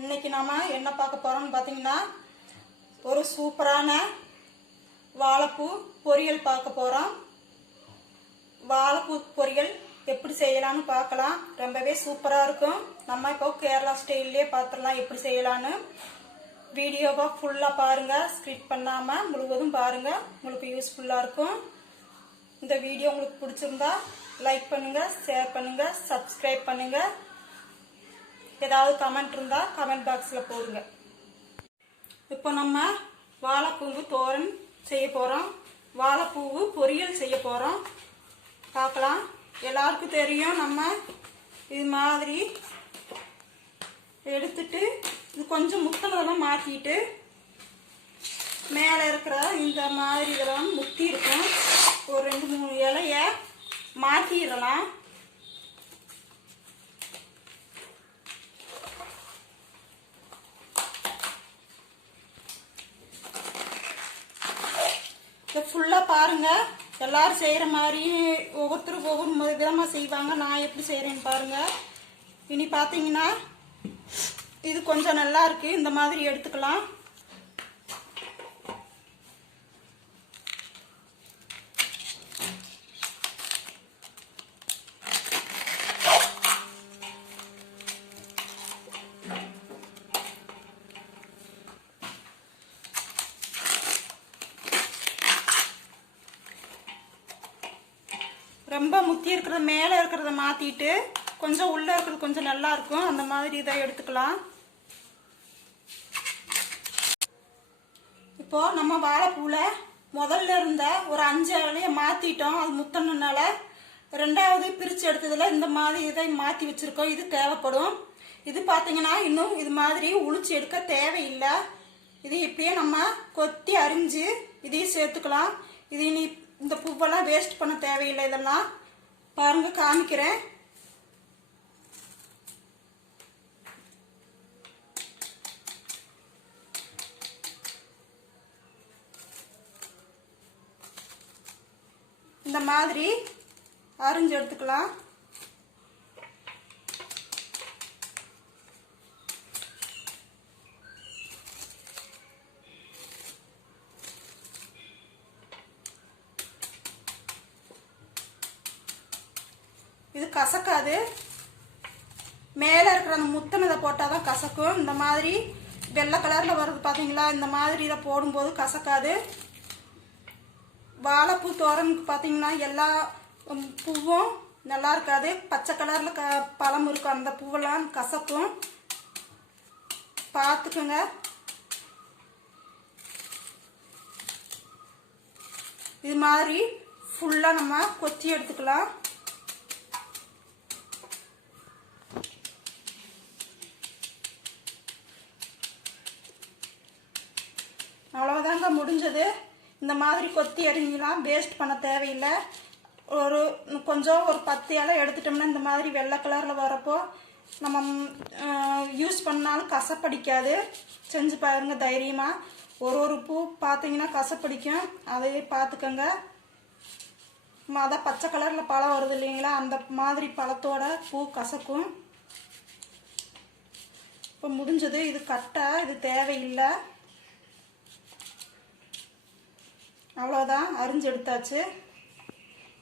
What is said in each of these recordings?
இன்னைக்கு நாம என்ன பார்க்க போறோம்னு பாத்தீங்கன்னா ஒரு சூப்பரான வாழைப்பூ பொரியல் பார்க்க போறோம். வாழைப்பூ பொரியல் எப்படி செய்யலாம்னு பார்க்கலாம். ரொம்பவே சூப்பரா இருக்கும். நம்ம இப்போ கேரளா ஸ்டைல்லே பார்த்துடலாம் எப்படி செய்யலாம்னு. வீடியோவை ஃபுல்லா பாருங்க, ஸ்கிப் பண்ணாம முழுவதும் பாருங்க, உங்களுக்கு யூஸ்ஃபுல்லா இருக்கும். இந்த வீடியோ உங்களுக்கு பிடிச்சிருந்தா லைக் பண்ணுங்க, ஷேர் பண்ணுங்க, சப்ஸ்கிரைப் பண்ணுங்க. ஏதாவது கமெண்ட் இருந்தா கமெண்ட் பாக்ஸ்ல போடுங்க. இப்போ நம்ம வாழைப்பூவு தோரன் செய்ய போறோம். வாழைப்பூவு பொரியல் செய்ய போறோம். பார்க்கலாம். எல்லாருக்கும் தெரியும், நம்ம இது மாதிரி எடுத்துட்டு இது கொஞ்சம் முத்தனதெல்லாம் மாத்திட்டு மேலே இருக்கிற இந்த மாதிரி இதெல்லாம் முத்தி இருக்கும். ஒரு 2-3 இலைய மாத்திடலாம். ஃபுல்லா பாருங்க. எல்லாரும் செய்யற மாதிரி ஒவ்வொருத்தரும் ஒவ்வொரு விதமா செய்வாங்க. நான் எப்படி செய்யறேன்னு பாருங்க. இனி பாத்தீங்கன்னா இது கொஞ்சம் நல்லா இருக்கு. இந்த மாதிரி எடுத்துக்கலாம். ரொம்ப முத்தி இருக்கிறத மேலே இருக்கிறத மாத்திட்டு கொஞ்சம் உள்ள இருக்கிறது கொஞ்சம் நல்லா இருக்கும். அந்த மாதிரி இதை எடுத்துக்கலாம். இப்போ நம்ம வாழைப்பூல முதல்ல இருந்த ஒரு 5 இலைய மாத்திட்டோம். அது முத்தனால ரெண்டாவது பிரிச்சு எடுத்ததுல இந்த மாதிரி இதை மாத்தி வச்சிருக்கோம். இது தேவைப்படும். இது பாத்தீங்கன்னா இன்னும் இது மாதிரி உளிச்சு எடுக்க தேவையில்லை. இது இப்படியே நம்ம கொத்தி அரிஞ்சு இதையும் சேர்த்துக்கலாம். இது இனி இந்த பூவெல்லாம் வேஸ்ட் பண்ண தேவையில்லை. இதெல்லாம் பாருங்க, காமிக்கிறேன். இந்த மாதிரி அரிஞ்சு எடுத்துக்கலாம். இது கசக்காது. மேலே இருக்கிற அந்த முத்தனதை போட்டாதான் கசக்கும். இந்த மாதிரி வெள்ளை கலர்ல வருது பாத்தீங்களா? இந்த மாதிரி இதை போடும்போது கசக்காது. வாழைப்பூ தோரனுக்கு பாத்தீங்கன்னா எல்லா பூவும் நல்லா இருக்காது. பச்சை கலர்ல பழம் இருக்கும். அந்த பூவெல்லாம் கசக்கும். பார்த்துக்குங்க. இது மாதிரி ஃபுல்லா நம்ம கொத்தி எடுத்துக்கலாம். அவ்வளவுதாங்க, முடிஞ்சது. இந்த மாதிரி கொத்தி அரிஞ்சலாம். வேஸ்ட் பண்ண தேவையில்லை. ஒரு 10 இலை எடுத்துட்டோம்னா இந்த மாதிரி வெள்ளை கலர்ல வரப்போ நம்ம யூஸ் பண்ணாலும் கசப்படிக்காது. செஞ்சு பாருங்க தைரியமா. ஒரு பூ பார்த்தீங்கன்னா கசப்படிக்கும். அதையே பார்த்துக்கோங்க. அதான் பச்சை கலர்ல பழம் வருது இல்லைங்களா? அந்த மாதிரி பழத்தோட பூ கசக்கும். இப்போ முடிஞ்சது. இது கட்டை, இது தேவையில்லை. அவ்வளோதான், அரிஞ்சு எடுத்தாச்சு.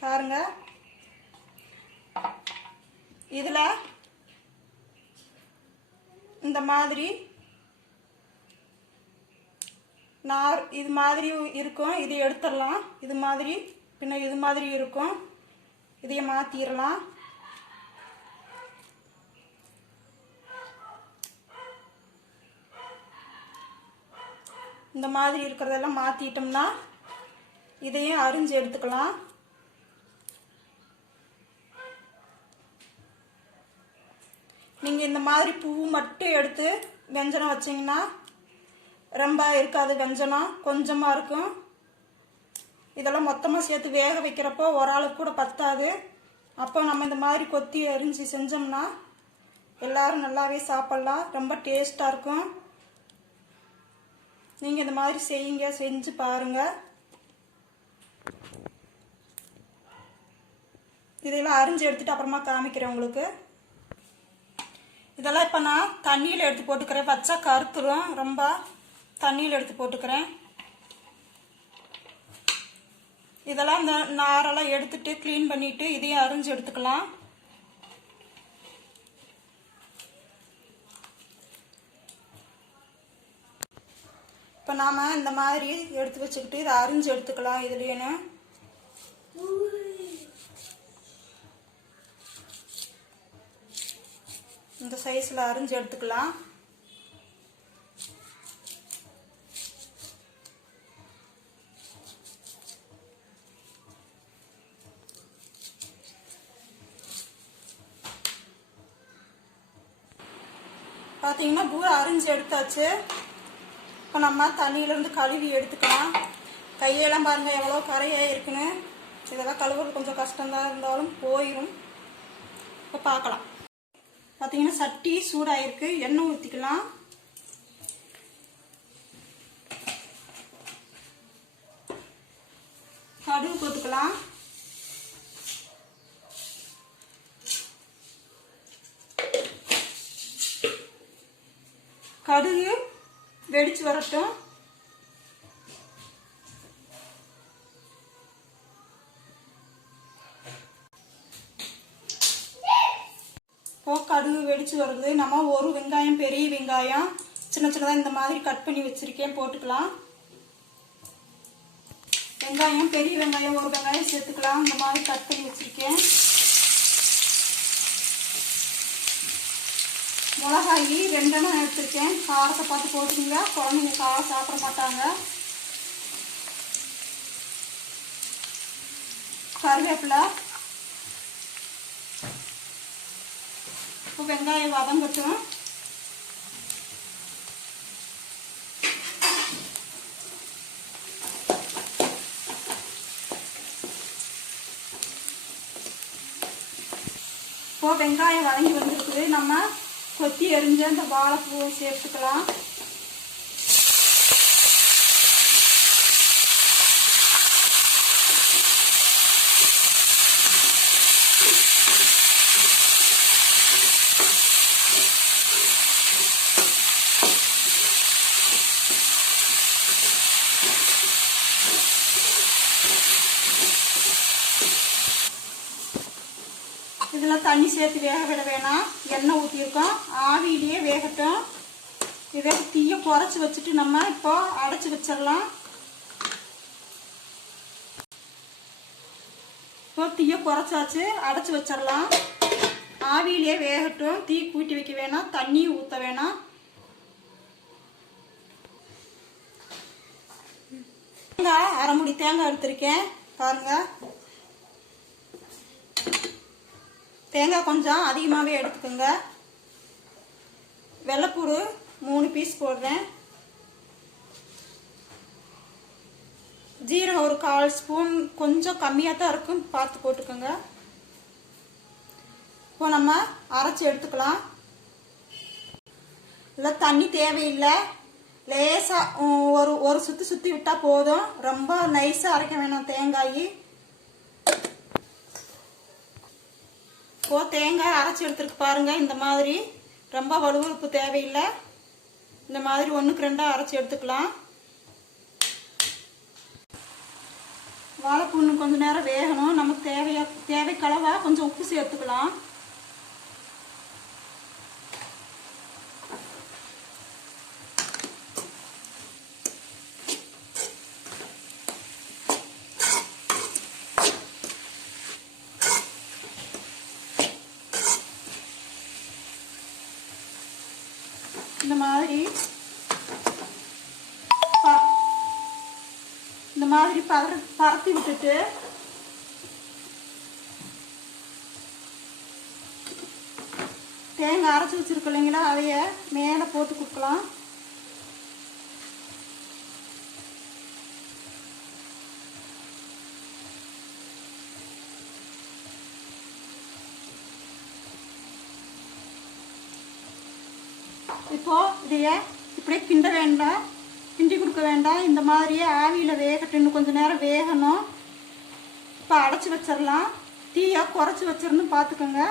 பாருங்க. இதில் இந்த மாதிரி இது மாதிரி இருக்கும். இது எடுத்துடலாம். இது மாதிரி பின்ன இது மாதிரி இருக்கும். இதைய மாத்திரலாம். இந்த மாதிரி இருக்கிறதெல்லாம் மாத்திட்டோம்னா இதையும் அரிஞ்சு எடுத்துக்கலாம். நீங்க இந்த மாதிரி பூ மட்டும் எடுத்து வெஞ்சனம் வச்சீங்கன்னா ரொம்ப இருக்காது. வெஞ்சனம் கொஞ்சமா இருக்கும். இதெல்லாம் மொத்தமா சேர்த்து வேக வைக்கிறப்போ ஒரு ஆளுக்கு கூட பத்தாது. அப்போ நம்ம இந்த மாதிரி கொத்தி அரிஞ்சு செஞ்சோம்னா எல்லாரும் நல்லாவே சாப்பிடலாம். ரொம்ப டேஸ்டா இருக்கும். நீங்க இந்த மாதிரி செய்யுங்க, செஞ்சு பாருங்க. இதெல்லாம் அரிஞ்சு எடுத்துட்டு அப்புறமா காமிக்கிறேன் உங்களுக்கு. இதெல்லாம் இப்போ நான் தண்ணியில் எடுத்து போட்டுக்கிறேன். வச்சா கருத்துரும், ரொம்ப தண்ணியில் எடுத்து போட்டுக்கிறேன். இதெல்லாம் இந்த நாரெல்லாம் எடுத்துட்டு க்ளீன் பண்ணிவிட்டு இதையும் அரிஞ்சு எடுத்துக்கலாம். இப்போ நாம் இந்த மாதிரி எடுத்து வச்சுக்கிட்டு இதை அரிஞ்சு எடுத்துக்கலாம். இதுலேன்னு இந்த சைஸில் அரிஞ்சு எடுத்துக்கலாம். பார்த்தீங்கன்னா பூரா அரிஞ்சு எடுத்தாச்சு. இப்போ நம்ம தண்ணியிலேருந்து கழுவி எடுத்துக்கலாம். கையெல்லாம் பாருங்கள் எவ்வளோ கரையாக இருக்குன்னு. இதெல்லாம் கழுவுறது கொஞ்சம் கஷ்டம்தான், இருந்தாலும் போயிடும். இப்போ பார்க்கலாம். பார்த்தீங்கன்னா சட்டி சூடாயிருக்கு. எண்ணெய் ஊற்றிக்கலாம். கடுகு போட்டுக்கலாம். கடுகு வெடிச்சு வரட்டும். கடுகு வெடிச்சு வருது. நம்ம ஒரு வெங்காயம், பெரிய வெங்காயம் சின்ன சின்னதாக இந்த மாதிரி கட் பண்ணி வச்சிருக்கேன், போட்டுக்கலாம். வெங்காயம், பெரிய வெங்காயம் ஒரு வெங்காயம் சேர்த்துக்கலாம். இந்த மாதிரி கட் பண்ணி வச்சிருக்கேன். மிளகாய் 2 எண்ணெய் எடுத்திருக்கேன். காரத்தை பார்த்து போட்டுக்கோங்க, குழந்தைங்க காரம் சாப்பிட மாட்டாங்க. கருவேப்பிலை. வெங்காயம் வதங்கட்டும். இப்போ வெங்காயம் வதங்கி வந்துருக்குது. நம்ம கொத்தி எரிஞ்ச அந்த வாழைப்பூ சேர்த்துக்கலாம். இதில் தண்ணி சேர்த்து வேக விட வேணாம். எண்ணெய் ஊற்றிருக்கோம், ஆவியிலேயே வேகட்டும். இதை தீயை குறைச்சி வச்சுட்டு நம்ம இப்போ அடைச்சி வச்சிடலாம். இப்போ தீயை குறைச்சாச்சு, அடைச்சி வச்சிடலாம். ஆவியிலேயே வேகட்டும். தீ கூட்டி வைக்க வேணாம், தண்ணி ஊற்ற வேணாம். தேங்காய் 1/2 மூடி தேங்காய் எடுத்திருக்கேன் பாருங்கள். தேங்காய் கொஞ்சம் அதிகமாகவே எடுத்துக்கோங்க. வெள்ளைப்பூடு 3 பீஸ் போடுறேன். ஜீரகம் ஒரு 1/4 ஸ்பூன், கொஞ்சம் கம்மியாக தான் இருக்கும், பார்த்து போட்டுக்கோங்க. இப்போ நம்ம அரைச்சி எடுத்துக்கலாம். இல்லை தண்ணி தேவையில்லை, லேசாக ஒரு சுற்றி விட்டால் போதும். ரொம்ப நைஸாக அரைக்க வேணாம் தேங்காய். இப்போ தேங்காய் அரைச்சி எடுத்துருக்கு பாருங்க. இந்த மாதிரி ரொம்ப வலுவலுப்பு தேவையில்லை. இந்த மாதிரி 1க்கு 2 அரைச்சி எடுத்துக்கலாம். வாழைப்பூ கொஞ்சம் நேரம் வேகணும். நமக்கு தேவைக்களவா கொஞ்சம் உப்பு சேர்த்துக்கலாம். இந்த மாதிரி பரத்தி விட்டுட்டு தேங்காய் அரைச்சி வச்சிருக்கோம் இல்லைங்களா, அதைய மேலே போட்டு கொடுக்கலாம். இப்போ இதைய இப்படியே கிண்ட வேண்டாம், கிண்டி கொடுக்க வேண்டாம். இந்த மாதிரியே ஆவியில் வேகட்டுன்னு கொஞ்சம் நேரம் வேகணும். இப்போ அடைச்சி வச்சிடலாம். தீயை குறைச்சி வச்சிடணும் பார்த்துக்கோங்க.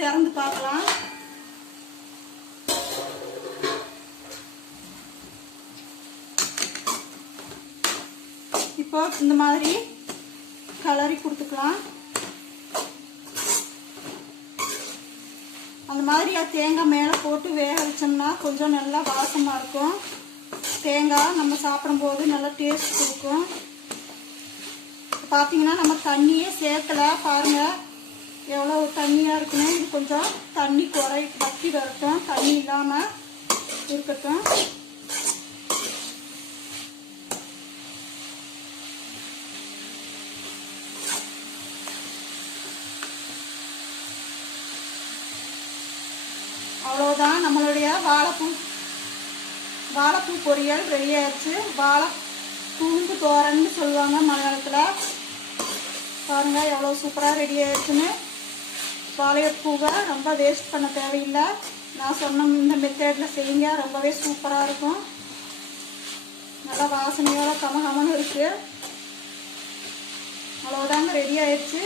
திறந்து பார்க்கலாம். இப்போ இந்த மாதிரி கலரி கொடுத்துக்கலாம். அந்த மாதிரி தேங்காய் மேலே போட்டு வேக வச்சோம்னா கொஞ்சம் நல்லா வாசமாக இருக்கும். தேங்காய் நம்ம சாப்பிடும்போது நல்லா டேஸ்ட் கொடுக்கும். பார்த்தீங்கன்னா நம்ம தண்ணியே சேர்க்கல, பாருங்கள் எவ்வளோ தண்ணியாக இருக்குன்னு. இது கொஞ்சம் தண்ணி வற்றி வரட்டும், தண்ணி இல்லாமல் இருக்கட்டும். அவ்வளோதான், நம்மளுடைய வாழைப்பூ பொரியல் ரெடி ஆயிடுச்சு. கும்பு தோரன்னு சொல்லுவாங்க மலையாளத்தில். பாருங்கள் எவ்வளோ சூப்பராக ரெடி ஆயிடுச்சுன்னு. வாழைப்பூவை ரொம்ப வேஸ்ட் பண்ண தேவையில்லை. நான் சொன்ன இந்த மெத்தடில் செய்யுங்க, ரொம்பவே சூப்பராக இருக்கும். நல்லா வாசனையோட கமகமன்னு இருக்குது. அவ்வளோதாங்க, ரெடி ஆயிடுச்சு.